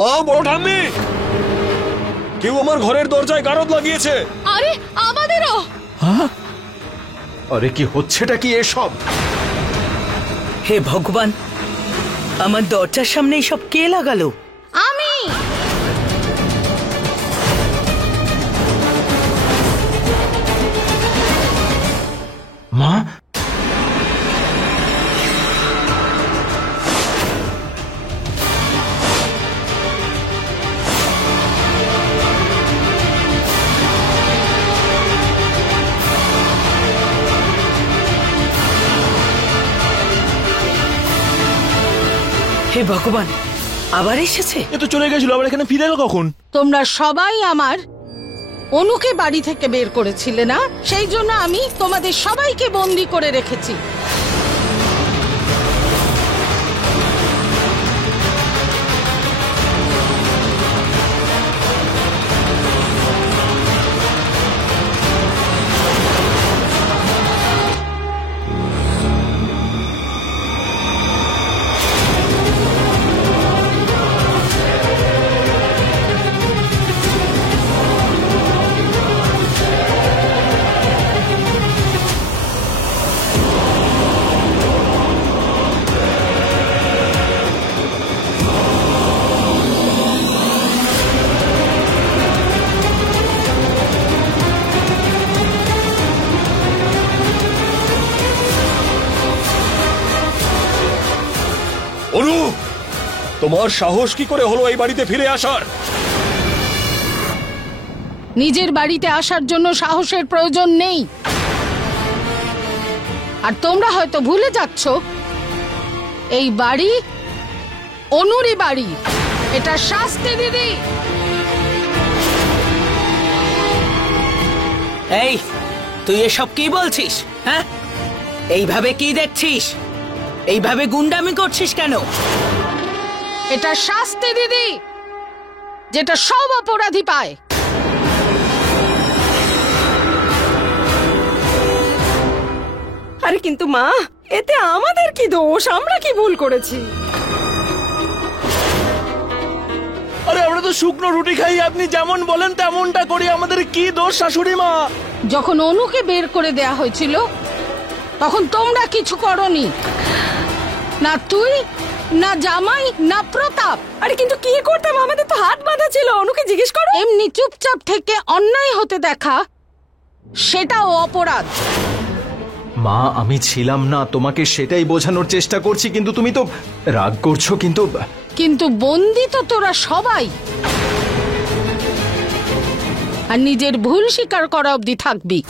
মা, বড় ঠাম্মি, কেউ আমার ঘরের দরজায় গারদ লাগিয়েছে। আরে আমাদেরও। আরে কি হচ্ছেটা কি এসব? হে ভগবান, আমার দরজার সামনে এসব কে লাগালো? আমি। মা, হে ভগবান, আবার এসেছে? এ তো চলে গেছিল, আবার এখানে ফিরে এলো কখন? তোমরা সবাই আমার অনুকে বাড়ি থেকে বের করেছিলে না, সেই জন্য আমি তোমাদের সবাইকে বন্দি করে রেখেছি। অনু, তোমার সাহস কি করে হলো এই বাড়িতে ফিরে আসার? নিজের বাড়িতে আসার জন্য সাহসের প্রয়োজন নেই। আর তোমরা হয়তো ভুলে যাচ্ছ, এই বাড়ি অনুরই বাড়ি। এটা শাস্তি দিদি। এই, তুই এসব কি বলছিস? হ্যাঁ, এইভাবে কি দেখছিস? এইভাবে গুন্ডামি করছিস কেন? এটা শাস্তি দিদি, যেটা সব অপরাধী পায়। আরে কিন্তু মা, এতে আমাদের কি দোষ? আমরা কি ভুল করেছি? আরে আমরা তো শুকনো রুটি খাই, আপনি যেমন বলেন তেমনটা করি, আমাদের কি দোষ শাশুড়ি মা? যখন অনুকে বের করে দেয়া হয়েছিল তখন তোমরা কিছু করনি, না তুই, না জামাই, না প্রতাপ। আরে কিন্তু কি করতাম? আমাদের তো হাত বাঁধা ছিল। অনুকে জিজ্ঞেস করো। এমনি চুপচাপ থেকে অন্যায় হতে দেখা, সেটাও অপরাধ। মা, আমি ছিলাম না, তোমাকে সেটাই বোঝানোর চেষ্টা করছি, কিন্তু তুমি তো রাগ করছো। কিন্তু বন্দি তো তোরা সবাই, আর নিজের ভুল স্বীকার করা অবধি থাকবি।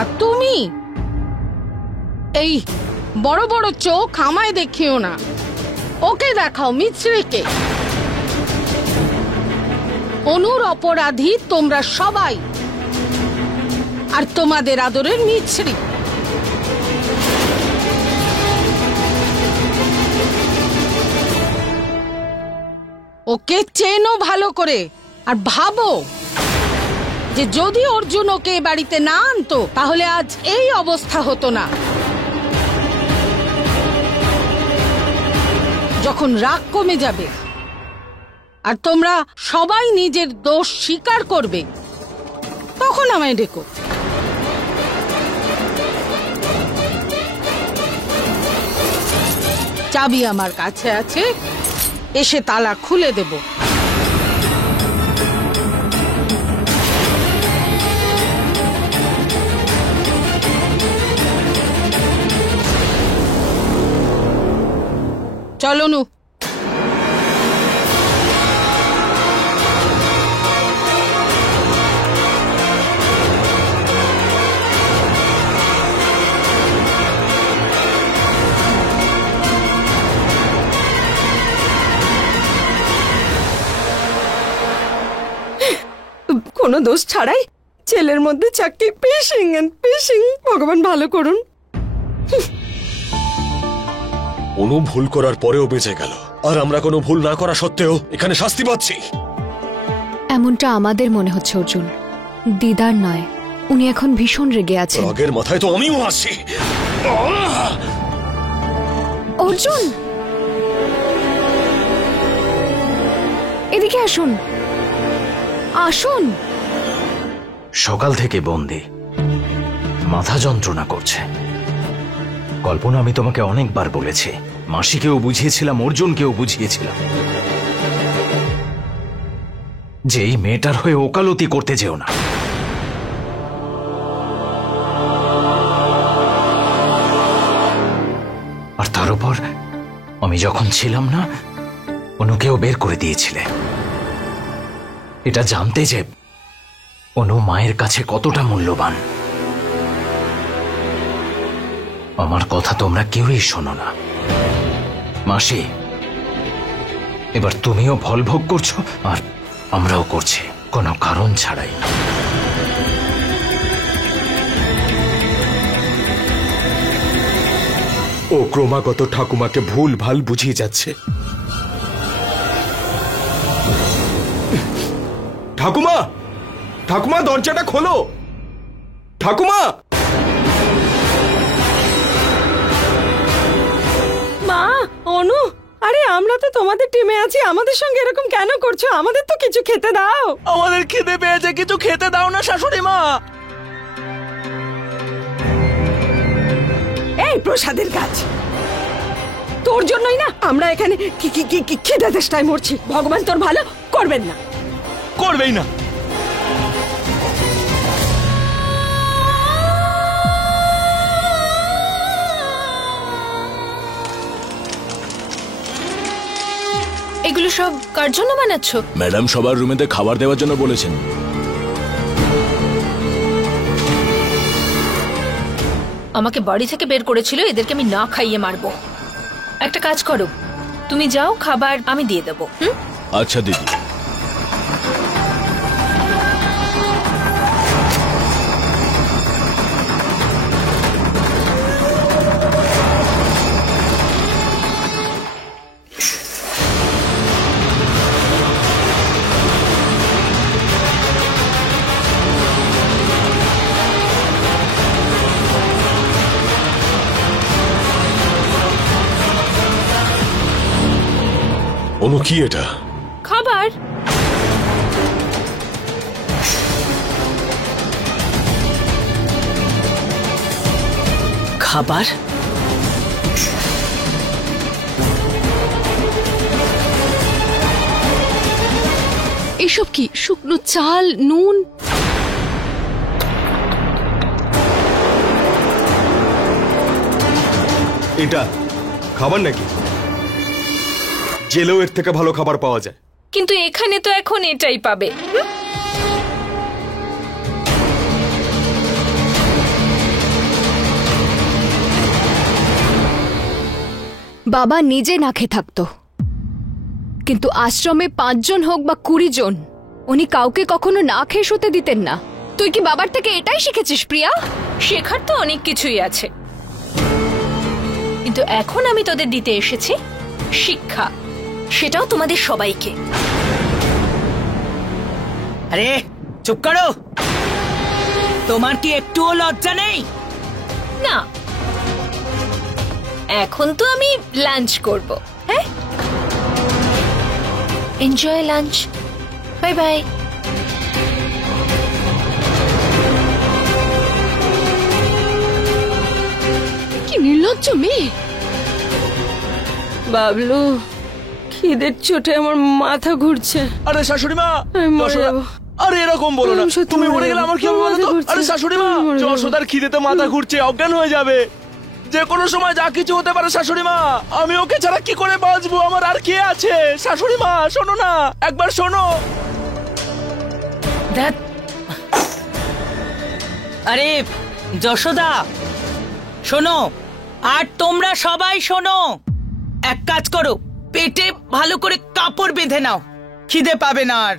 আর তুমি এই বড় বড় চোখ আমায় দেখিও না, ওকে দেখাও, মিছরিকে। অনুর অপরাধী তোমরা সবাই, আর তোমাদের আদরের মিছরি। ওকে চেনো ভালো করে, আর ভাবো যে যদি অর্জুন ওকে বাড়িতে না আনতো তাহলে আজ এই অবস্থা হতো না। যখন রাগ কমে যাবে আর তোমরা সবাই নিজের দোষ স্বীকার করবে, তখন আমায় ডেকো। চাবি আমার কাছে আছে, এসে তালা খুলে দেব। চলো নু। কোনো দোষ ছাড়াই ছেলের মধ্যে চাকরি, পেশিং এন্ড পেশিং। ভগবান ভালো করুন। অনু ভুল করার পরেও বেঁচে গেল, আর আমরা কোনো ভুল না করা সত্ত্বেও এখানে শাস্তি পাচ্ছি। এমনটা আমাদের মনে হচ্ছে অর্জুন, দিদার নয়। উনি এখন ভীষণ রেগে আছেন। রাগের মাথায় তো আমিও আছি। অর্জুন, এদিকে আসুন, আসুন। সকাল থেকে বন্দি, মাথা যন্ত্রণা করছে। কল্পনা, আমি তোমাকে অনেকবার বলেছি, মাসিকেও বুঝিয়েছিলাম, অর্জুনকেও বুঝিয়েছিলাম, যে এই মেয়েটার হয়ে ওকালতি করতে যেও না। আর তার উপর আমি যখন ছিলাম না, অনুকেও বের করে দিয়েছিলে। এটা জানতে যে অনু মায়ের কাছে কতটা মূল্যবান। আমার কথা তোমরা কেউই শোনো না। মাসি, এবার তুমিও ফল ভোগ করছো আর আমরাও করছি, কোনো কারণ ছাড়াই। ও ক্রমাগত ঠাকুমাকে ভুল ভাল বুঝিয়ে যাচ্ছে। ঠাকুমা, ঠাকুমা দরজাটা খোলো, ঠাকুমা। মা, অনু, আরে আমরা তো তোমাদের টিমে আছি, আমাদের সঙ্গে এরকম কেন করছো? আমাদের তো কিছু খেতে দাও। আমাদের খিদে পেয়েছে, কিছু খেতে দাও না শাশুড়ি মা। এই প্রসাদের গাছ, তোর জন্যই না আমরা এখানে খিদে তেষ্টায় মরছি। ভগবান তোর ভালো করবেন না। করবেই না। এগুলো সব কার জন্য বানাচ্ছ? ম্যাডাম সবার রুমেতে খাবার দেওয়ার জন্য বলেছেন। আমাকে বাড়ি থেকে বের করেছিল, এদেরকে আমি না খাইয়ে মারবো। একটা কাজ করো, তুমি যাও, খাবার আমি দিয়ে দেবো। আচ্ছা দিদি। অনু, কি এটা? খাবার। খাবার? এসব কি? শুকনো চাল, নুন? এটা খাবার নাকি? জেলেও এর থেকে ভালো খাবার পাওয়া যায়। কিন্তু এখানে তো এখন এটাই পাবে। বাবা নিজে না খেয়ে থাকতো, কিন্তু আশ্রমে 5 জন হোক বা 20 জন, উনি কাউকে কখনো না খেয়ে শুতে দিতেন না। তুই কি বাবার থেকে এটাই শিখেছিস প্রিয়া? শেখার তো অনেক কিছুই আছে, কিন্তু এখন আমি তোদের দিতে এসেছি শিক্ষা, সেটাও তোমাদের সবাইকে। আরে চুপ করো, তোমার কি একটুও লজ্জা নেই? না, এখন তো আমি লাঞ্চ করব। হ্যাঁ, এনজয় লাঞ্চ, বাই বাই। কি নির্লজ্জ মেয়ে। বাবলু, খিদের চোটে আমার মাথা ঘুরছে। আরে শাশুড়ি মা, আমি মরে যাবো। আরে এরকম বলো না, আমি সত্যি তুমি মরে মরে গেলে যাবো। আমার কি হবে বলো তো? মাথা ঘুরছে। আরে শাশুড়ি মা, আমি মরে যাবো। যশোদার খিদেতে মাথা ঘুরছে, অজ্ঞান হয়ে যাবে, যে কোনো সময় যা কিছু হতে পারে শাশুড়ি মা। আমি ওকে ছাড়া কি করে বাঁচবো? আমার আর কে আছে? শাশুড়ি মা শোনো না, একবার শোনো। ধ্যাৎ। আরে যশোদা শোনো, আর তোমরা সবাই শোনো, এক কাজ করো, পেটে ভালো করে কাপড় বেঁধে নাও, খিদে পাবে না আর।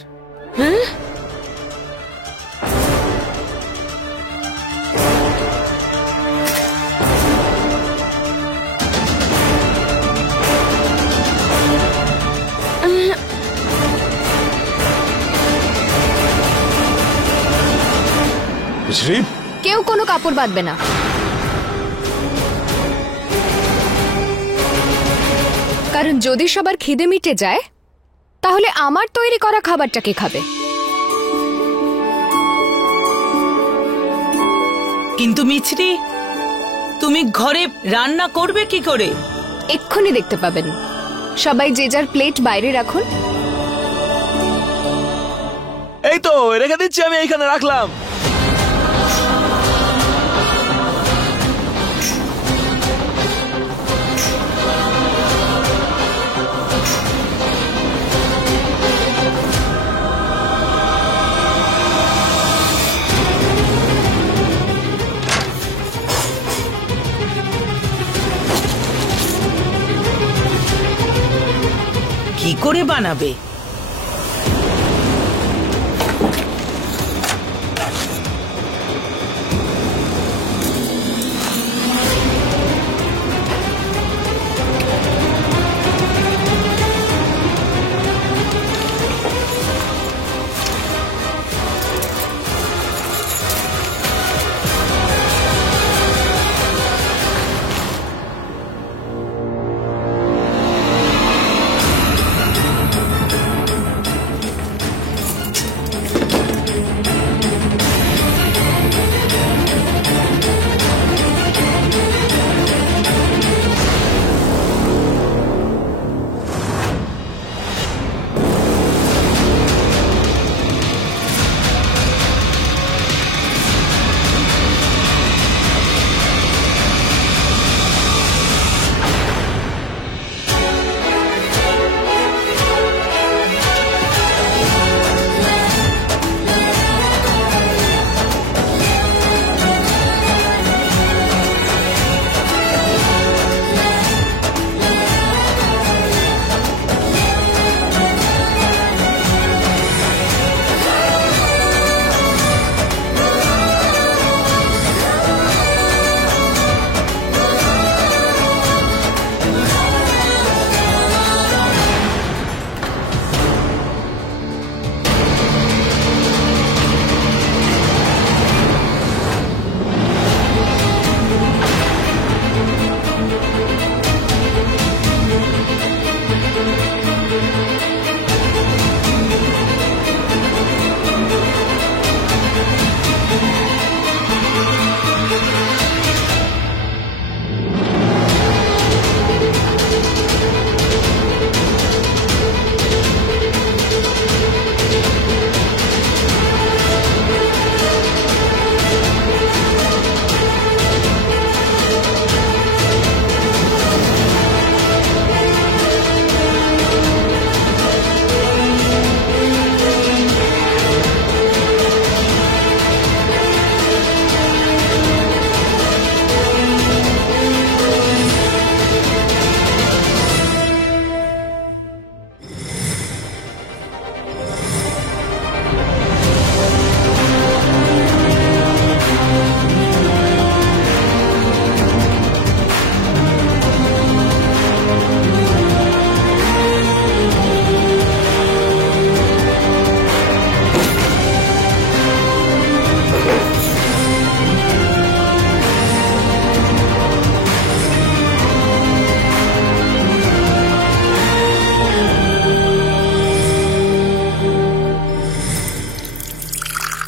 মিছরি, কেউ কোনো কাপড় বাঁধবে না। কারণ যদি সবার খিদে মিটে যায় তাহলে আমার তৈরি করা খাবারটা কে খাবে? কিন্তু মিছরি, তুমি ঘরে রান্না করবে কি করে? এক্ষুনি দেখতে পাবেন। সবাই যে যার প্লেট বাইরে রাখুন। এই তো রেখে দিচ্ছি, আমি এইখানে রাখলাম। কি করে বানাবে?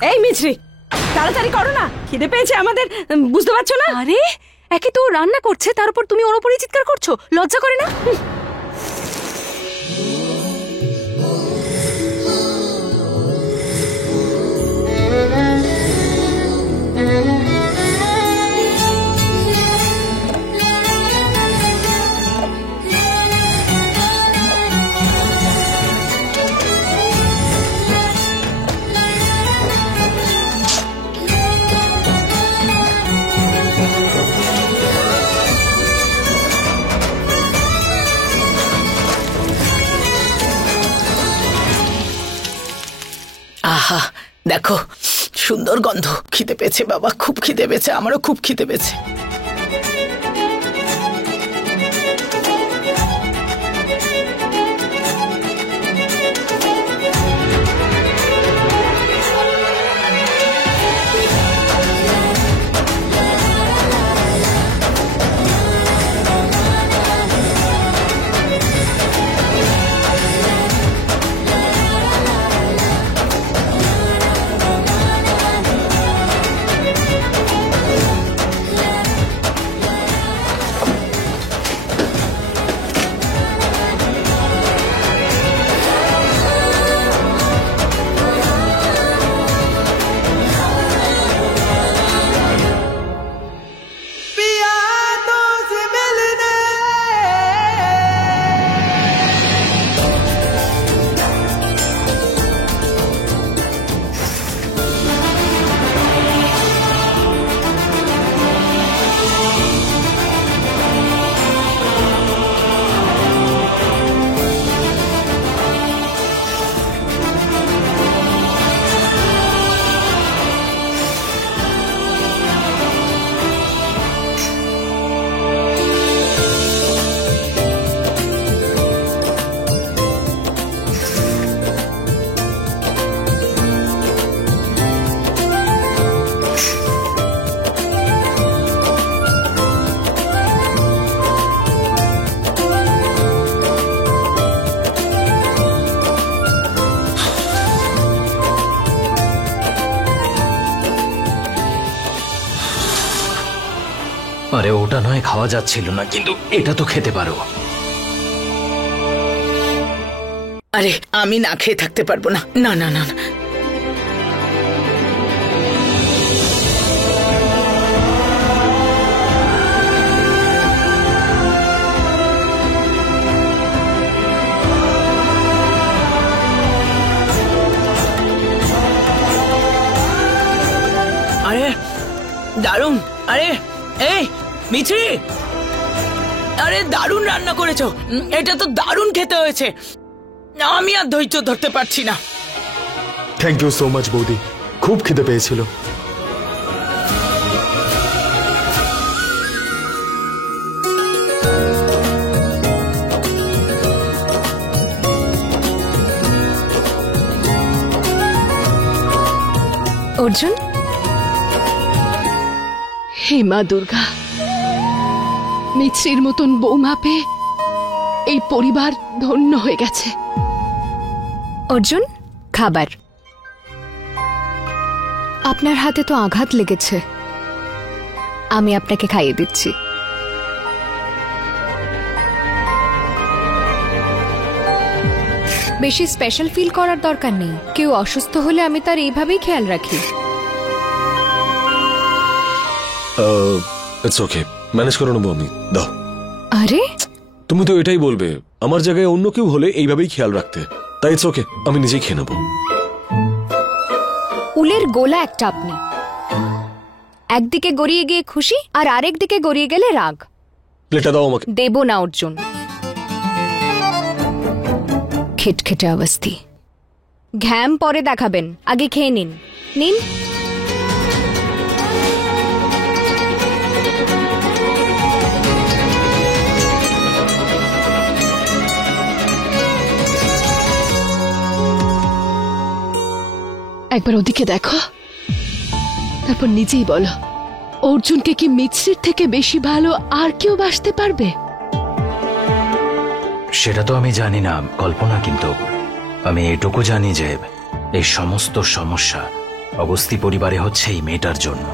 এই মিছরি, তাড়াতাড়ি করো না, খিদে পেয়েছে আমাদের, বুঝতে পারছো না? আরে একে তো রান্না করছে, তার উপর তুমি ওর উপরই চিৎকার করছো, লজ্জা করে না? আহা, দেখো সুন্দর গন্ধ। খিদে পেয়েছে বাবা, খুব খিদে পেয়েছে, আমারও খুব খিদে পেয়েছে। আরে ওটা নয় খাওয়া যাচ্ছিল না, কিন্তু এটা তো খেতে পারো। আরে আমি না খেয়ে থাকতে পারবো না, না না না না। আরে দারুণ, আরে এই মিছরি, আরে দারুণ রান্না করেছো, এটা তো দারুণ খেতে হয়েছে। আমি আর ধৈর্য ধরতে পারছি না। থ্যাংক ইউ সো মাচ বৌদি, খুব খিদে পেয়েছিল। অর্জুন, হে মা দুর্গা, মিছরির মতন বৌমা পেয়ে এই পরিবার ধন্য হয়ে গেছে। অর্জুন, খাবার। আপনার হাতে তো আঘাত লেগেছে, আমি আপনাকে খাইয়ে দিচ্ছি। বেশি স্পেশাল ফিল করার দরকার নেই। কেউ অসুস্থ হলে আমি তার এইভাবেই খেয়াল রাখি। ইটস ওকে, ম্যানেজ করে নেবো আমি। দাও। আরে তুমি তো এটাই বলবে, আমার জায়গায় অন্য কেউ হলে এইভাবেই খেয়াল রাখতে। তাই ইটস ওকে, আমি নিজেই খেয়ে নেবো। উলের গোলা একটা আপনি, একদিকে গড়িয়ে গিয়ে খুশি আর আরেক দিকে গড়িয়ে গেলে রাগ। প্লেটটা দাও আমাকে। দেব না অর্জুন, খিটখিটে অবস্থি। ঘ্যাম পরে দেখাবেন, আগে খেয়ে নিন। নিন। একবার ওদিকে দেখো, তারপর নিজেই বলো, অর্জুনকে কি মিছরির থেকে বেশি ভালো আর কেউ বাসতে পারবে? সেটা তো আমি জানি না কল্পনা, কিন্তু আমি এটুকু জানি যে এই সমস্ত সমস্যা অগস্তি পরিবারে হচ্ছে এই মেয়েটার জন্য।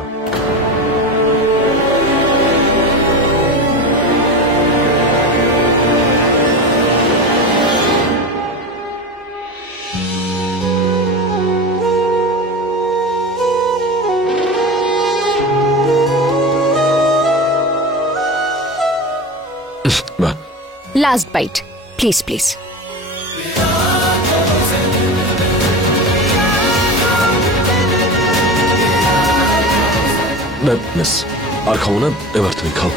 বাহ, last bite please please. Miss আর খাবো না, এবার তুমি খাও।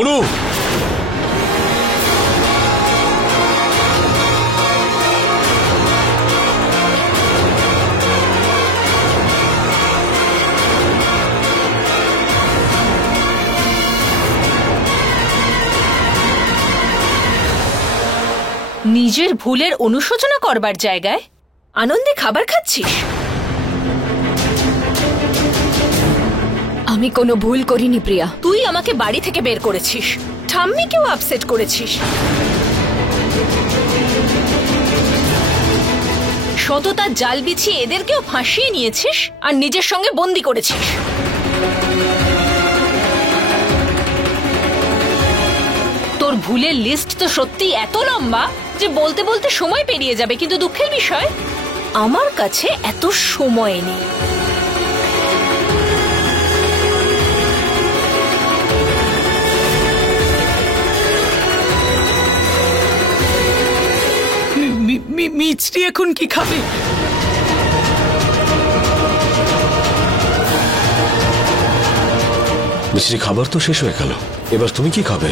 অনু, নিজের ভুলের অনুশোচনা করবার জায়গায় আনন্দে খাবার খাচ্ছিস? আমি কোনো ভুল করিনি প্রিয়া। তুই আমাকে বাড়ি থেকে বের করেছিস, ঠাম্মিকেও আপসেট করেছিস, সততার জাল বিছিয়ে এদেরকেও ফাঁসিয়ে নিয়েছিস আর নিজের সঙ্গে বন্দি করেছিস। তোর ভুলের লিস্ট তো সত্যি এত লম্বা যে বলতে বলতে সময় পেরিয়ে যাবে, কিন্তু দুঃখের বিষয় আমার কাছে এত সময় নেই। মিছরি এখন কি খাবে? মিষ্টি খাবার তো শেষ হয়ে গেল, এবার তুমি কি খাবে?